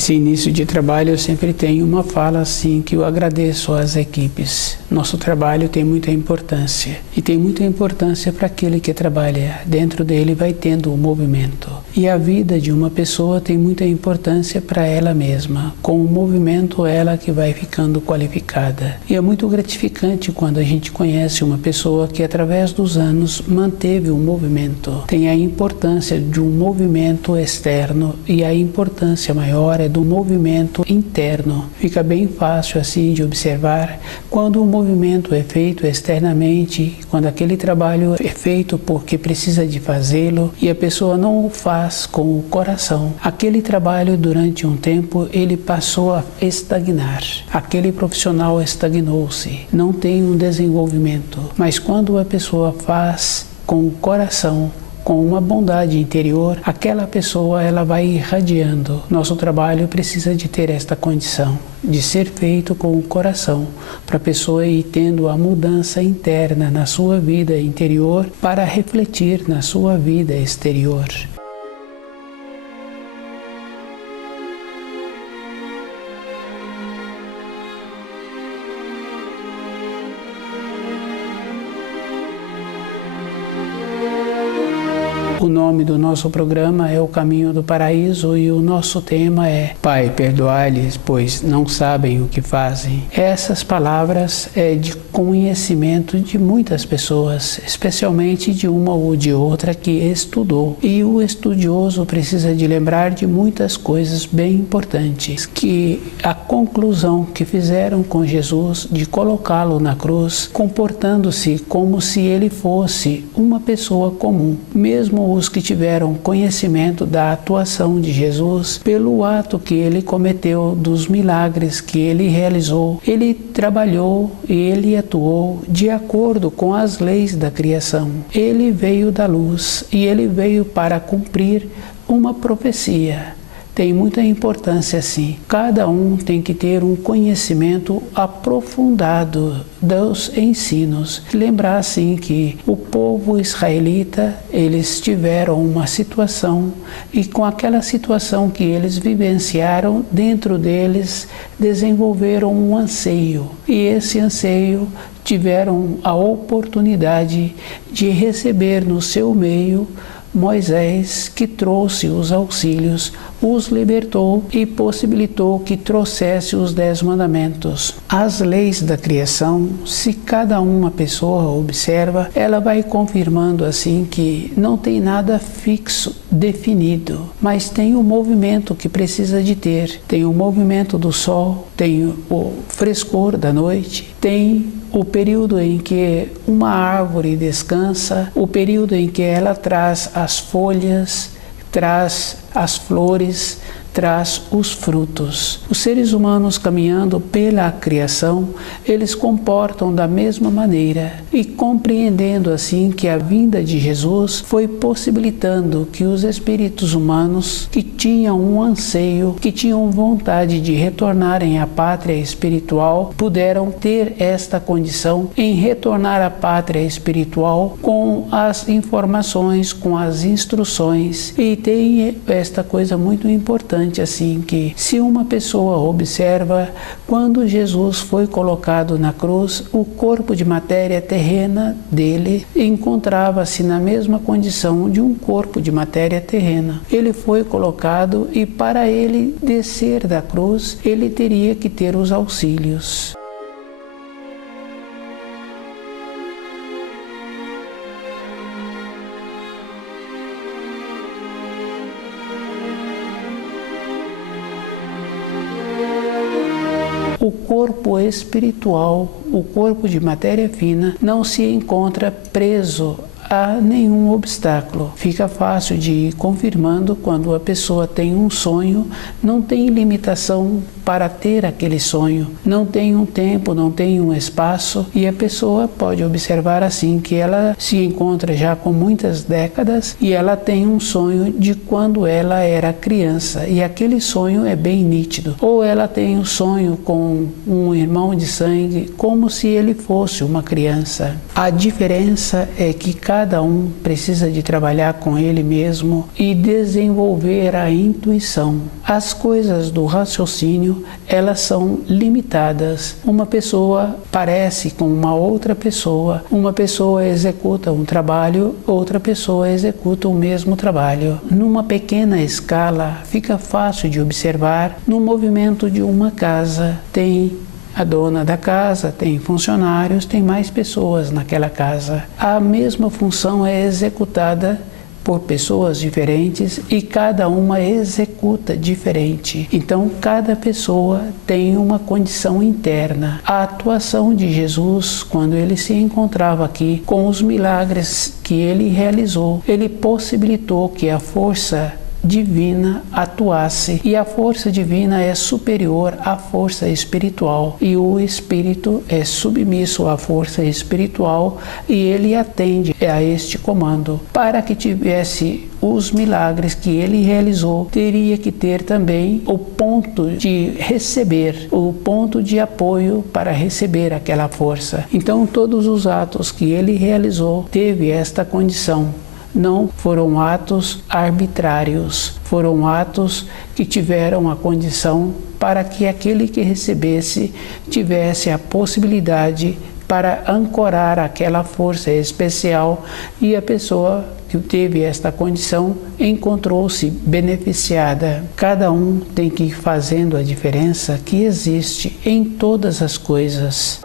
Esse início de trabalho eu sempre tenho uma fala assim que eu agradeço às equipes. Nosso trabalho tem muita importância e tem muita importância para aquele que trabalha. Dentro dele vai tendo um movimento. E a vida de uma pessoa tem muita importância para ela mesma. Com o movimento, ela que vai ficando qualificada. E é muito gratificante quando a gente conhece uma pessoa que através dos anos manteve um movimento. Tem a importância de um movimento externo e a importância maior é do movimento interno. Fica bem fácil assim de observar quando o movimento é feito externamente, quando aquele trabalho é feito porque precisa de fazê-lo e a pessoa não o faz com o coração. Aquele trabalho durante um tempo ele passou a estagnar. Aquele profissional estagnou-se, não tem um desenvolvimento. Mas quando a pessoa faz com o coração, com uma bondade interior, aquela pessoa ela vai irradiando. Nosso trabalho precisa de ter esta condição, de ser feito com o coração, para a pessoa ir tendo a mudança interna na sua vida interior para refletir na sua vida exterior. O nome do nosso programa é O Caminho do Paraíso e o nosso tema é Pai, perdoai-lhes, pois não sabem o que fazem. Essas palavras é de conhecimento de muitas pessoas, especialmente de uma ou de outra que estudou. E o estudioso precisa de lembrar de muitas coisas bem importantes, que a conclusão que fizeram com Jesus de colocá-lo na cruz, comportando-se como se ele fosse uma pessoa comum, mesmo os que tiveram conhecimento da atuação de Jesus, pelo ato que ele cometeu, dos milagres que ele realizou, ele trabalhou e ele atuou de acordo com as leis da criação. Ele veio da luz e ele veio para cumprir uma profecia. Tem muita importância sim. Cada um tem que ter um conhecimento aprofundado dos ensinos. Lembrar assim que o povo israelita, eles tiveram uma situação e com aquela situação que eles vivenciaram, dentro deles desenvolveram um anseio. E esse anseio tiveram a oportunidade de receber no seu meio Moisés, que trouxe os auxílios, os libertou e possibilitou que trouxesse os 10 mandamentos. As leis da criação, se cada uma pessoa observa, ela vai confirmando assim que não tem nada fixo, definido, mas tem o movimento que precisa de ter. Tem o movimento do sol, tem o frescor da noite, tem o período em que uma árvore descansa, o período em que ela traz as folhas, traz as flores, traz os frutos. Os seres humanos caminhando pela criação, eles comportam da mesma maneira e compreendendo assim que a vinda de Jesus foi possibilitando que os espíritos humanos que tinham um anseio, que tinham vontade de retornarem à pátria espiritual, puderam ter esta condição em retornar à pátria espiritual com as informações, com as instruções. E tem esta coisa muito importante assim que se uma pessoa observa quando Jesus foi colocado na cruz, o corpo de matéria terrena dele encontrava-se na mesma condição de um corpo de matéria terrena. Ele foi colocado e para ele descer da cruz, ele teria que ter os auxílios. O corpo espiritual, o corpo de matéria fina, não se encontra preso a nenhum obstáculo. Fica fácil de ir confirmando quando a pessoa tem um sonho, não tem limitação para ter aquele sonho. Não tem um tempo, não tem um espaço, e a pessoa pode observar assim que ela se encontra já com muitas décadas e ela tem um sonho de quando ela era criança, e aquele sonho é bem nítido. Ou ela tem um sonho com um irmão de sangue como se ele fosse uma criança. A diferença é que cada um precisa de trabalhar com ele mesmo e desenvolver a intuição. As coisas do raciocínio, elas são limitadas. Uma pessoa parece com uma outra pessoa executa um trabalho, outra pessoa executa o mesmo trabalho. Numa pequena escala, fica fácil de observar no movimento de uma casa. Tem a dona da casa, tem funcionários, tem mais pessoas naquela casa. A mesma função é executada por pessoas diferentes e cada uma executa diferente. Então, cada pessoa tem uma condição interna. A atuação de Jesus, quando ele se encontrava aqui, com os milagres que ele realizou, ele possibilitou que a força divina atuasse, e a força divina é superior à força espiritual, e o espírito é submisso à força espiritual e ele atende a este comando. Para que tivesse os milagres que ele realizou, teria que ter também o ponto de receber, o ponto de apoio para receber aquela força. Então, todos os atos que ele realizou teve esta condição. Não foram atos arbitrários, foram atos que tiveram a condição para que aquele que recebesse tivesse a possibilidade para ancorar aquela força especial, e a pessoa que teve esta condição encontrou-se beneficiada. Cada um tem que ir fazendo a diferença que existe em todas as coisas.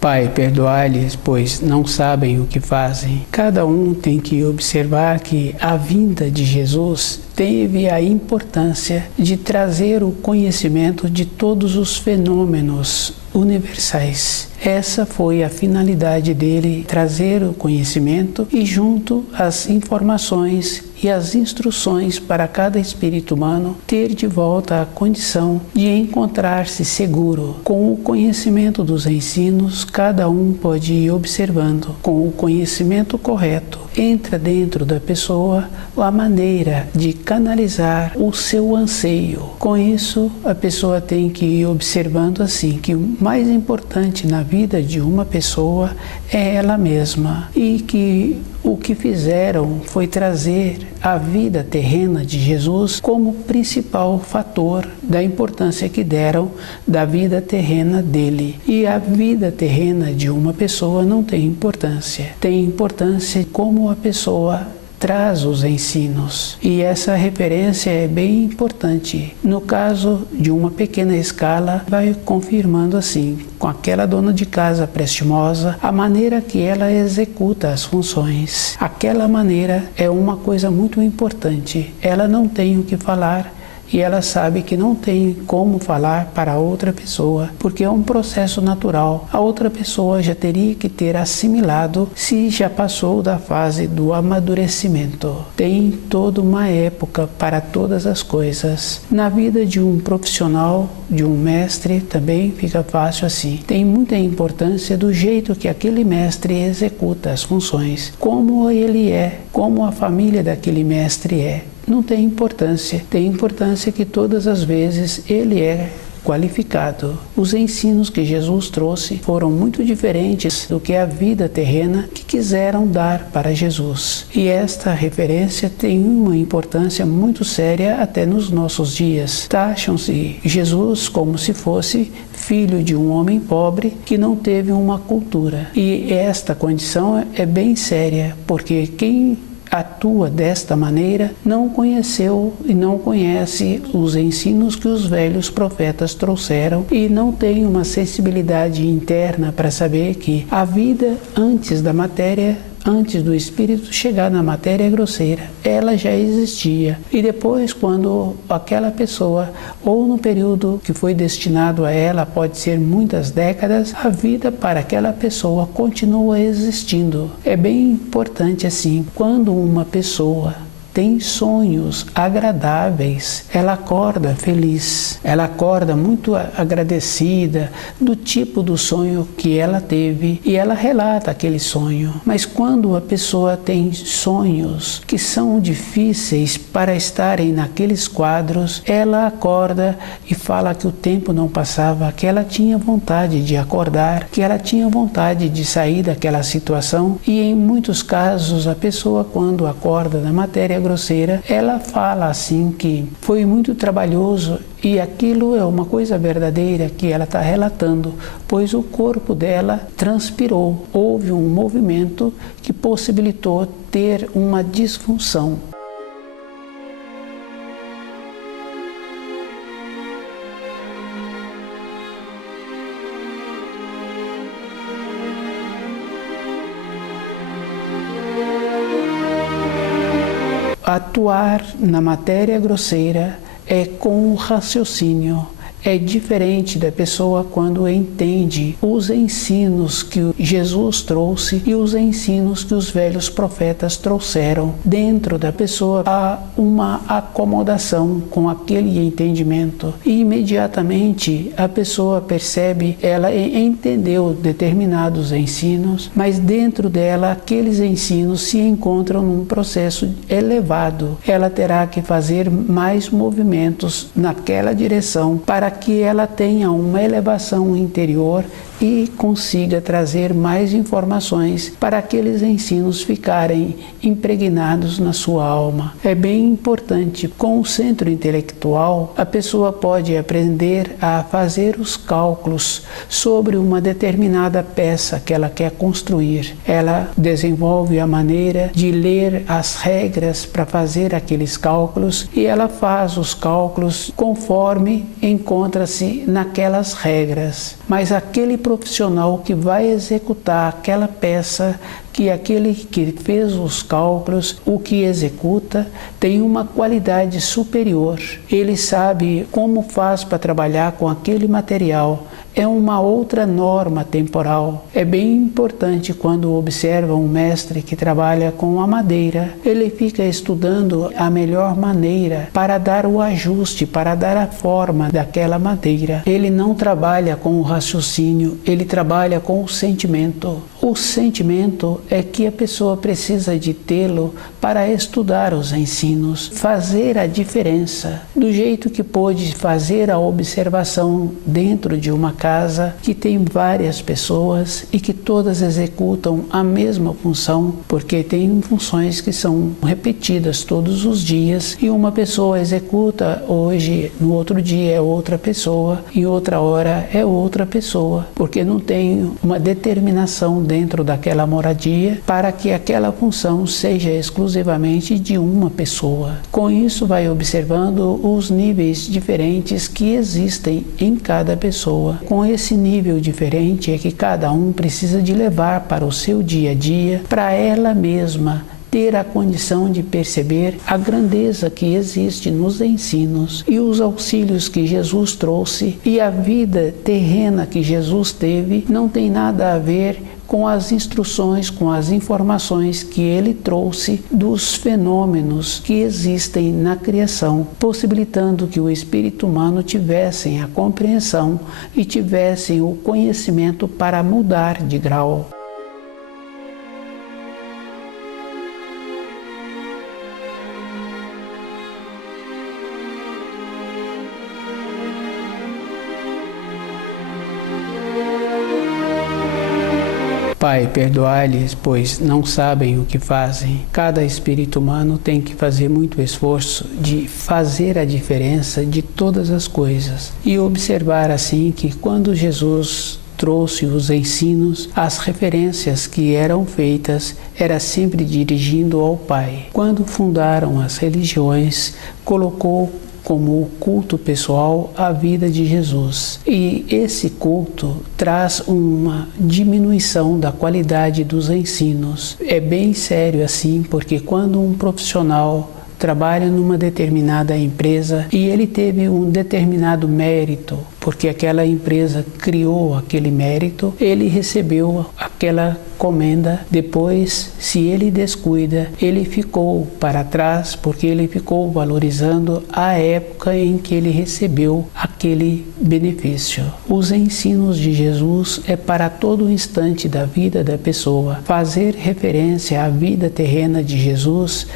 Pai, perdoai-lhes, pois não sabem o que fazem. Cada um tem que observar que a vinda de Jesus teve a importância de trazer o conhecimento de todos os fenômenos universais. Essa foi a finalidade dele, trazer o conhecimento e junto as informações e as instruções para cada espírito humano ter de volta a condição de encontrar-se seguro. Com o conhecimento dos ensinos, cada um pode ir observando. Com o conhecimento correto, entra dentro da pessoa a maneira de canalizar o seu anseio. Com isso, a pessoa tem que ir observando assim que o mais importante na vida de uma pessoa é ela mesma, e que o que fizeram foi trazer a vida terrena de Jesus como principal fator da importância que deram da vida terrena dele. E a vida terrena de uma pessoa não tem importância. Tem importância como a pessoa traz os ensinos. E essa referência é bem importante. No caso de uma pequena escala, vai confirmando assim, com aquela dona de casa prestimosa, a maneira que ela executa as funções. Aquela maneira é uma coisa muito importante. Ela não tem o que falar, e ela sabe que não tem como falar para outra pessoa, porque é um processo natural. A outra pessoa já teria que ter assimilado se já passou da fase do amadurecimento. Tem toda uma época para todas as coisas. Na vida de um profissional, de um mestre, também fica fácil assim. Tem muita importância do jeito que aquele mestre executa as funções, como ele é, como a família daquele mestre é. Não tem importância. Tem importância que todas as vezes ele é qualificado. Os ensinos que Jesus trouxe foram muito diferentes do que a vida terrena que quiseram dar para Jesus. E esta referência tem uma importância muito séria até nos nossos dias. Taxam-se Jesus como se fosse filho de um homem pobre que não teve uma cultura. E esta condição é bem séria, porque quem atua desta maneira não conheceu e não conhece os ensinos que os velhos profetas trouxeram e não tem uma sensibilidade interna para saber que a vida antes da matéria antes do espírito chegar na matéria grosseira, ela já existia. E depois, quando aquela pessoa, ou no período que foi destinado a ela, pode ser muitas décadas, a vida para aquela pessoa continua existindo. É bem importante assim, quando uma pessoa tem sonhos agradáveis, ela acorda feliz, ela acorda muito agradecida do tipo do sonho que ela teve e ela relata aquele sonho. Mas quando a pessoa tem sonhos que são difíceis para estarem naqueles quadros, ela acorda e fala que o tempo não passava, que ela tinha vontade de acordar, que ela tinha vontade de sair daquela situação. E em muitos casos a pessoa, quando acorda da matéria grosseira, ela fala assim que foi muito trabalhoso e aquilo é uma coisa verdadeira que ela está relatando, pois o corpo dela transpirou, houve um movimento que possibilitou ter uma disfunção. Atuar na matéria grosseira é com o raciocínio. É diferente da pessoa quando entende os ensinos que Jesus trouxe e os ensinos que os velhos profetas trouxeram. Dentro da pessoa há uma acomodação com aquele entendimento e imediatamente a pessoa percebe, ela entendeu determinados ensinos, mas dentro dela aqueles ensinos se encontram num processo elevado. Ela terá que fazer mais movimentos naquela direção para que ela tenha uma elevação interior e consiga trazer mais informações para aqueles ensinos ficarem impregnados na sua alma. É bem importante. Com o centro intelectual, a pessoa pode aprender a fazer os cálculos sobre uma determinada peça que ela quer construir. Ela desenvolve a maneira de ler as regras para fazer aqueles cálculos e ela faz os cálculos conforme encontra-se naquelas regras. Mas aquele profissional que vai executar aquela peça, que aquele que fez os cálculos, o que executa, tem uma qualidade superior. Ele sabe como faz para trabalhar com aquele material. É uma outra norma temporal. É bem importante quando observa um mestre que trabalha com a madeira. Ele fica estudando a melhor maneira para dar o ajuste, para dar a forma daquela madeira. Ele não trabalha com o raciocínio, ele trabalha com o sentimento. O sentimento é que a pessoa precisa de tê-lo para estudar os ensinos, fazer a diferença, do jeito que pôde fazer a observação dentro de uma casa que tem várias pessoas e que todas executam a mesma função, porque tem funções que são repetidas todos os dias e uma pessoa executa hoje, no outro dia é outra pessoa, em outra hora é outra pessoa, porque não tem uma determinação dentro daquela moradia para que aquela função seja exclusivamente de uma pessoa. Com isso vai observando os níveis diferentes que existem em cada pessoa. Com esse nível diferente é que cada um precisa de levar para o seu dia a dia, para ela mesma ter a condição de perceber a grandeza que existe nos ensinos e os auxílios que Jesus trouxe, e a vida terrena que Jesus teve não tem nada a ver com as instruções, com as informações que ele trouxe dos fenômenos que existem na criação, possibilitando que o espírito humano tivessem a compreensão e tivessem o conhecimento para mudar de grau. Pai, perdoai-lhes, pois não sabem o que fazem. Cada espírito humano tem que fazer muito esforço de fazer a diferença de todas as coisas e observar assim que quando Jesus trouxe os ensinos, as referências que eram feitas era sempre dirigindo ao Pai. Quando fundaram as religiões, colocou como o culto pessoal à vida de Jesus. E esse culto traz uma diminuição da qualidade dos ensinos. É bem sério assim, porque quando um profissional trabalha numa determinada empresa e ele teve um determinado mérito, porque aquela empresa criou aquele mérito, ele recebeu aquela comenda. Depois, se ele descuida, ele ficou para trás, porque ele ficou valorizando a época em que ele recebeu aquele benefício. Os ensinos de Jesus é para todo instante da vida da pessoa. Fazer referência à vida terrena de Jesus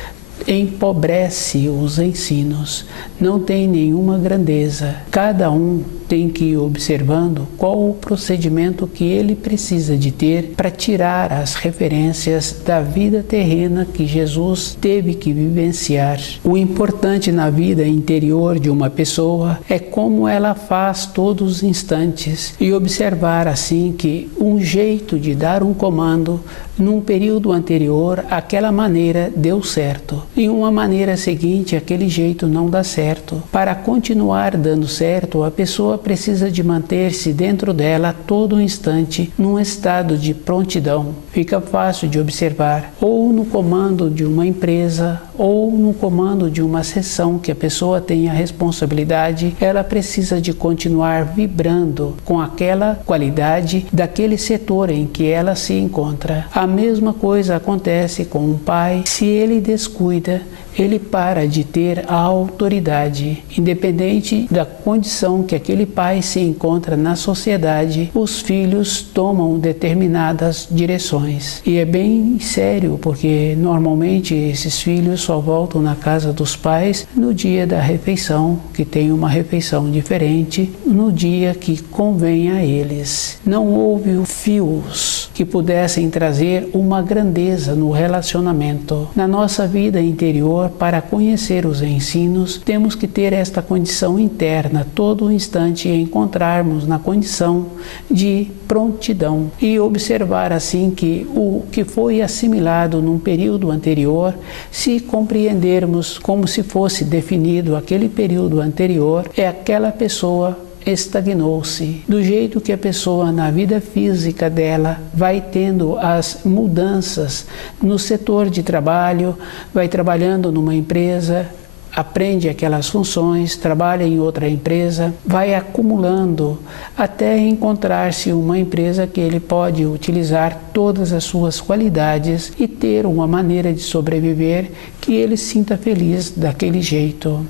empobrece os ensinos, não tem nenhuma grandeza. Cada um tem que ir observando qual o procedimento que ele precisa de ter para tirar as referências da vida terrena que Jesus teve que vivenciar. O importante na vida interior de uma pessoa é como ela faz todos os instantes e observar assim que um jeito de dar um comando num período anterior, aquela maneira deu certo. Em uma maneira seguinte, aquele jeito não dá certo. Para continuar dando certo, a pessoa precisa de manter-se dentro dela a todo instante num estado de prontidão. Fica fácil de observar, ou no comando de uma empresa, ou no comando de uma sessão que a pessoa tem a responsabilidade, ela precisa de continuar vibrando com aquela qualidade daquele setor em que ela se encontra. A mesma coisa acontece com um pai. Se ele descuida, ele para de ter a autoridade. Independente da condição que aquele pai se encontra na sociedade, os filhos tomam determinadas direções. E é bem sério, porque normalmente esses filhos só voltam na casa dos pais no dia da refeição, que tem uma refeição diferente, no dia que convém a eles. Não houve fios que pudessem trazer uma grandeza no relacionamento. Na nossa vida interior, para conhecer os ensinos, temos que ter esta condição interna, todo instante encontrarmos na condição de prontidão e observar assim que o que foi assimilado num período anterior, se compreendermos como se fosse definido aquele período anterior, é aquela pessoa estagnou-se. Do jeito que a pessoa na vida física dela vai tendo as mudanças no setor de trabalho, vai trabalhando numa empresa, aprende aquelas funções, trabalha em outra empresa, vai acumulando até encontrar-se uma empresa que ele pode utilizar todas as suas qualidades e ter uma maneira de sobreviver que ele sinta feliz daquele jeito.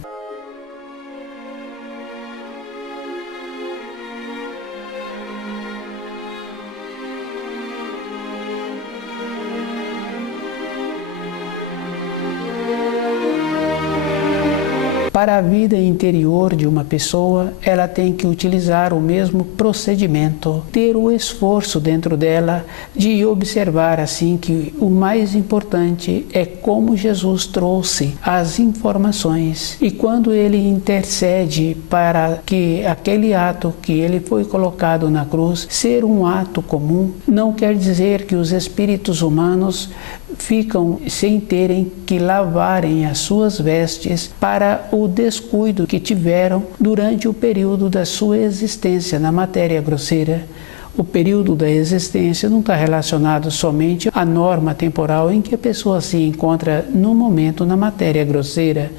Para a vida interior de uma pessoa, ela tem que utilizar o mesmo procedimento, ter o esforço dentro dela de observar assim que o mais importante é como Jesus trouxe as informações. E quando ele intercede para que aquele ato que ele foi colocado na cruz ser um ato comum, não quer dizer que os espíritos humanos ficam sem terem que lavarem as suas vestes para o descuido que tiveram durante o período da sua existência na matéria grosseira. O período da existência não está relacionado somente à norma temporal em que a pessoa se encontra no momento na matéria grosseira.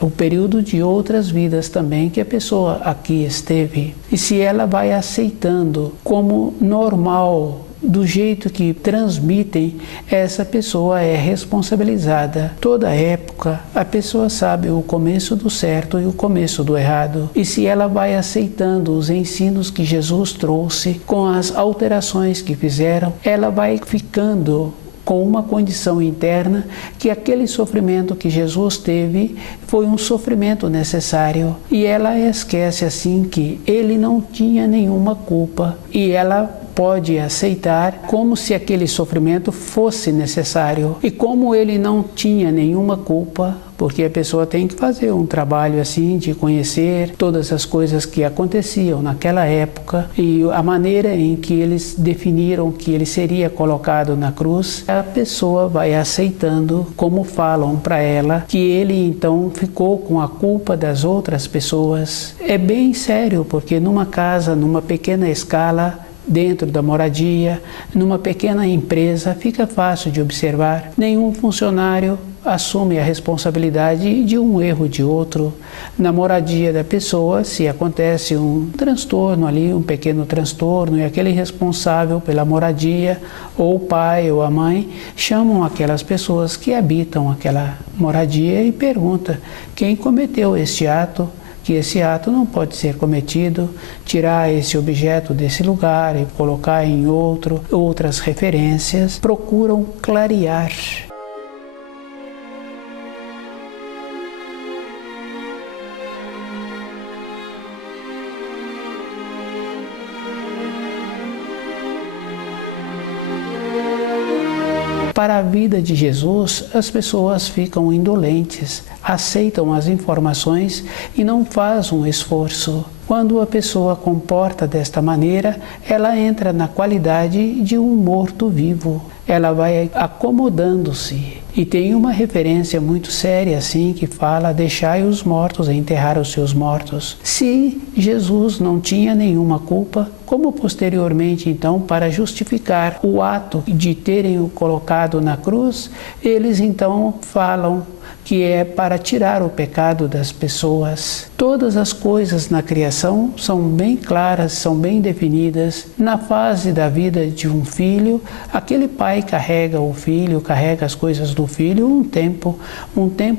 O período de outras vidas também que a pessoa aqui esteve. E se ela vai aceitando como normal, do jeito que transmitem, essa pessoa é responsabilizada. Toda época, a pessoa sabe o começo do certo e o começo do errado. E se ela vai aceitando os ensinos que Jesus trouxe, com as alterações que fizeram, ela vai ficando com uma condição interna que aquele sofrimento que Jesus teve foi um sofrimento necessário. E ela esquece assim que ele não tinha nenhuma culpa e ela pode aceitar como se aquele sofrimento fosse necessário. E como ele não tinha nenhuma culpa, porque a pessoa tem que fazer um trabalho assim de conhecer todas as coisas que aconteciam naquela época e a maneira em que eles definiram que ele seria colocado na cruz. A pessoa vai aceitando como falam para ela que ele então ficou com a culpa das outras pessoas. É bem sério, porque numa casa, numa pequena escala, dentro da moradia, numa pequena empresa, fica fácil de observar. Nenhum funcionário assume a responsabilidade de um erro de outro. Na moradia da pessoa, se acontece um transtorno ali, um pequeno transtorno, e aquele responsável pela moradia, ou o pai ou a mãe, chamam aquelas pessoas que habitam aquela moradia e perguntam quem cometeu este ato, que esse ato não pode ser cometido, tirar esse objeto desse lugar e colocar em outras referências, procuram clarear. Para a vida de Jesus, as pessoas ficam indolentes, aceitam as informações e não fazem um esforço. Quando a pessoa comporta desta maneira, ela entra na qualidade de um morto-vivo. Ela vai acomodando-se. E tem uma referência muito séria assim que fala: deixai os mortos enterrar os seus mortos. Se Jesus não tinha nenhuma culpa, como posteriormente então, para justificar o ato de terem o colocado na cruz, eles então falam que é para tirar o pecado das pessoas. Todas as coisas na criação são bem claras, são bem definidas. Na fase da vida de um filho, aquele pai carrega o filho, carrega as coisas do filho um tempo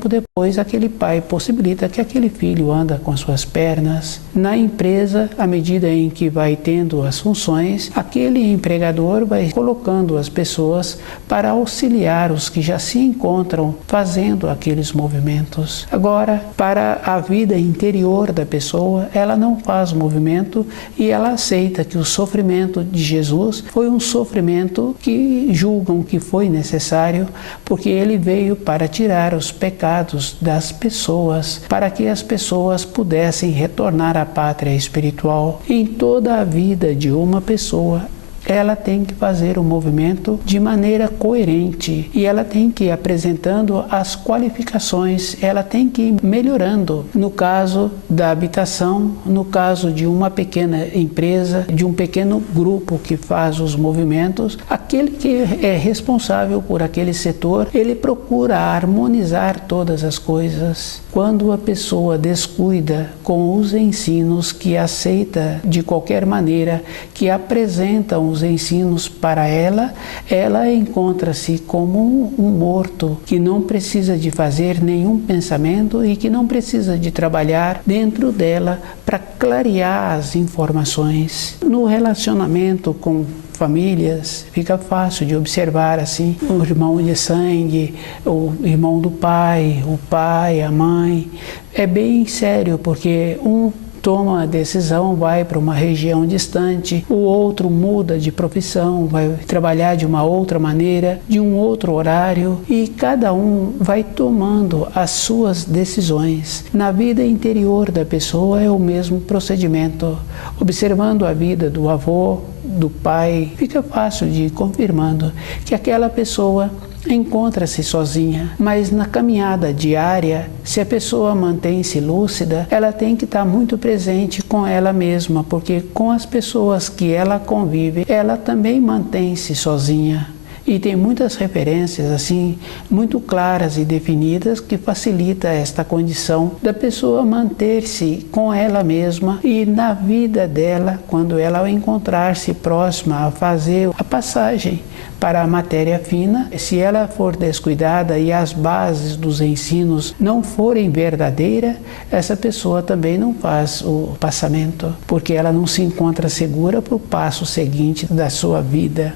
depois aquele pai possibilita que aquele filho anda com as suas pernas. Na empresa, à medida em que vai tendo as funções, aquele empregador vai colocando as pessoas para auxiliar os que já se encontram fazendo aqueles movimentos. Agora, para a vida interior da pessoa, ela não faz movimento e ela aceita que o sofrimento de Jesus foi um sofrimento que julgam que foi necessário, porque ele veio para tirar os pecados das pessoas, para que as pessoas pudessem retornar à pátria espiritual. Em toda a vida de uma pessoa, ela tem que fazer o movimento de maneira coerente e ela tem que ir apresentando as qualificações, ela tem que ir melhorando. No caso da habitação, no caso de uma pequena empresa, de um pequeno grupo que faz os movimentos, aquele que é responsável por aquele setor, ele procura harmonizar todas as coisas. Quando a pessoa descuida com os ensinos que aceita de qualquer maneira, que apresentam os ensinos para ela, ela encontra-se como um morto que não precisa de fazer nenhum pensamento e que não precisa de trabalhar dentro dela para clarear as informações. No relacionamento com famílias, fica fácil de observar assim, o irmão de sangue, o irmão do pai, o pai, a mãe. É bem sério, porque um toma a decisão, vai para uma região distante, o outro muda de profissão, vai trabalhar de uma outra maneira, de um outro horário, e cada um vai tomando as suas decisões. Na vida interior da pessoa é o mesmo procedimento. Observando a vida do avô, do pai, fica fácil de ir confirmando que aquela pessoa encontra-se sozinha, mas na caminhada diária, se a pessoa mantém-se lúcida, ela tem que estar muito presente com ela mesma, porque com as pessoas que ela convive, ela também mantém-se sozinha. E tem muitas referências assim, muito claras e definidas, que facilita esta condição da pessoa manter-se com ela mesma e na vida dela, quando ela encontrar-se próxima a fazer a passagem para a matéria fina, se ela for descuidada e as bases dos ensinos não forem verdadeiras, essa pessoa também não faz o passamento, porque ela não se encontra segura para o passo seguinte da sua vida.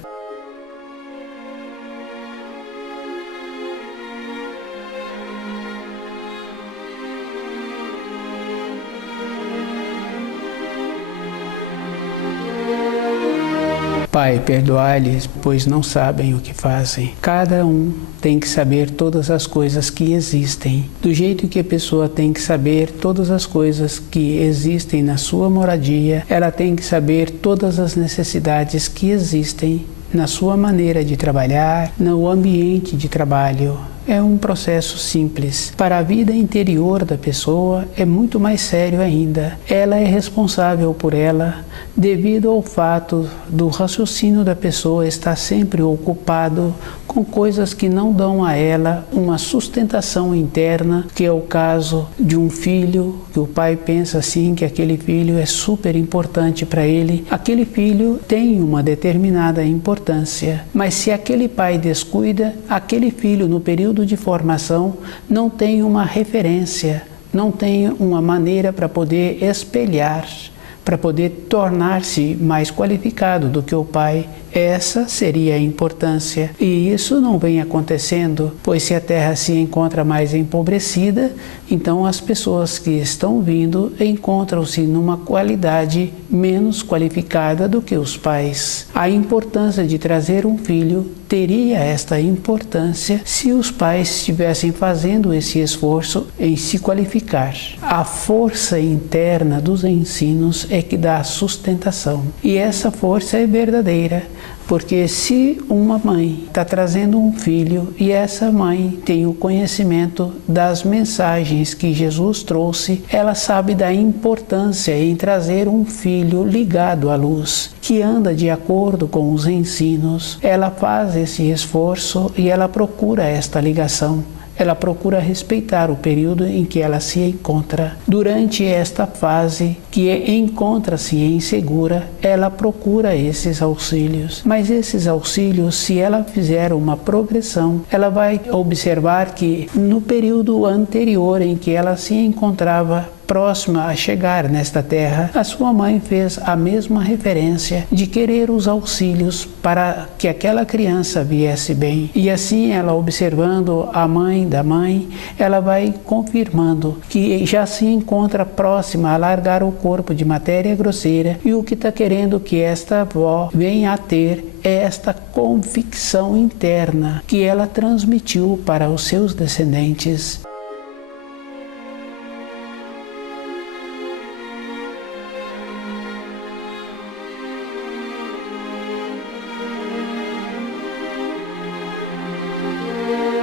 Pai, perdoai-lhes, pois não sabem o que fazem. Cada um tem que saber todas as coisas que existem, do jeito que a pessoa tem que saber todas as coisas que existem na sua moradia, ela tem que saber todas as necessidades que existem na sua maneira de trabalhar, no ambiente de trabalho. É um processo simples. Para a vida interior da pessoa é muito mais sério ainda. Ela é responsável por ela devido ao fato do raciocínio da pessoa estar sempre ocupado com coisas que não dão a ela uma sustentação interna, que é o caso de um filho, que o pai pensa assim, que aquele filho é super importante para ele. Aquele filho tem uma determinada importância, mas se aquele pai descuida, aquele filho no período de formação não tem uma referência, não tem uma maneira para poder espelhar, para poder tornar-se mais qualificado do que o pai. Essa seria a importância. E isso não vem acontecendo, pois se a terra se encontra mais empobrecida, então as pessoas que estão vindo encontram-se numa qualidade menos qualificada do que os pais. A importância de trazer um filho teria esta importância se os pais estivessem fazendo esse esforço em se qualificar. A força interna dos ensinos é que dá sustentação. E essa força é verdadeira. Porque se uma mãe está trazendo um filho e essa mãe tem o conhecimento das mensagens que Jesus trouxe, ela sabe da importância em trazer um filho ligado à luz, que anda de acordo com os ensinos. Ela faz esse esforço e ela procura esta ligação. Ela procura respeitar o período em que ela se encontra. Durante esta fase que encontra-se insegura, ela procura esses auxílios. Mas esses auxílios, se ela fizer uma progressão, ela vai observar que no período anterior em que ela se encontrava próxima a chegar nesta terra, a sua mãe fez a mesma referência de querer os auxílios para que aquela criança viesse bem. E assim ela, observando a mãe da mãe, ela vai confirmando que já se encontra próxima a largar o corpo de matéria grosseira, e o que está querendo que esta avó venha a ter é esta convicção interna que ela transmitiu para os seus descendentes.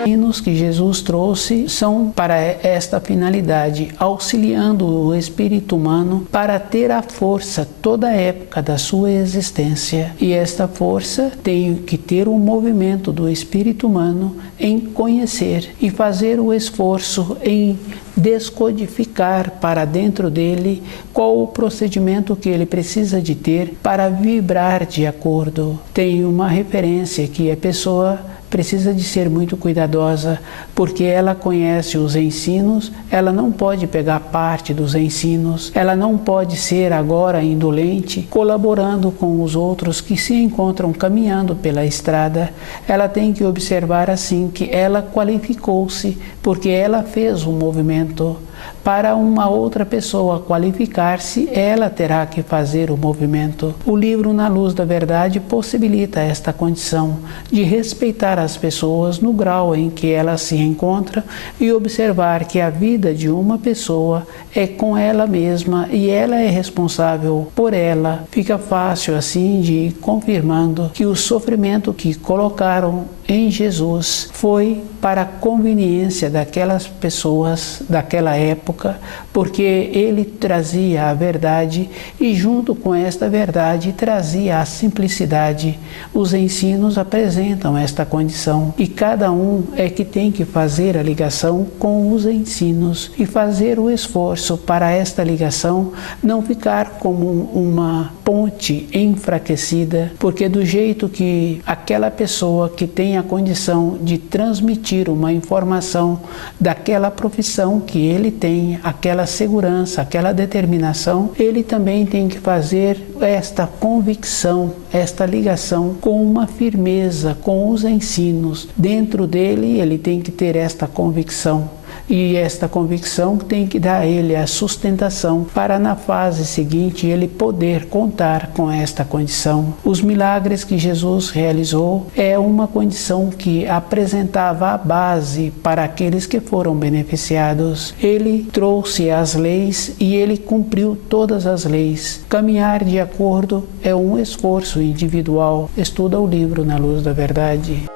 Os ensinos que Jesus trouxe são para esta finalidade, auxiliando o espírito humano para ter a força toda a época da sua existência. E esta força tem que ter um movimento do espírito humano em conhecer e fazer o esforço em descodificar para dentro dele qual o procedimento que ele precisa de ter para vibrar de acordo. Tem uma referência que a pessoa precisa de ser muito cuidadosa, porque ela conhece os ensinos, ela não pode pegar parte dos ensinos, ela não pode ser agora indolente, colaborando com os outros que se encontram caminhando pela estrada. Ela tem que observar assim que ela qualificou-se, porque ela fez um movimento. Para uma outra pessoa qualificar-se, ela terá que fazer o movimento. O livro Na Luz da Verdade possibilita esta condição de respeitar as pessoas no grau em que elas se encontram e observar que a vida de uma pessoa é com ela mesma e ela é responsável por ela. Fica fácil assim de ir confirmando que o sofrimento que colocaram em Jesus foi para a conveniência daquelas pessoas daquela época, porque ele trazia a verdade e junto com esta verdade trazia a simplicidade. Os ensinos apresentam esta condição e cada um é que tem que fazer a ligação com os ensinos e fazer o esforço para esta ligação não ficar como uma ponte enfraquecida, porque do jeito que aquela pessoa que tem a condição de transmitir uma informação daquela profissão que ele tem, aquela segurança, aquela determinação, ele também tem que fazer esta convicção, esta ligação com uma firmeza, com os ensinos. Dentro dele, ele tem que ter esta convicção e esta convicção tem que dar a ele a sustentação para na fase seguinte ele poder contar com esta condição. Os milagres que Jesus realizou é uma condição que apresentava a base para aqueles que foram beneficiados. Ele trouxe as leis e ele cumpriu todas as leis. Caminhar de acordo é um esforço individual. Estuda o livro Na Luz da Verdade.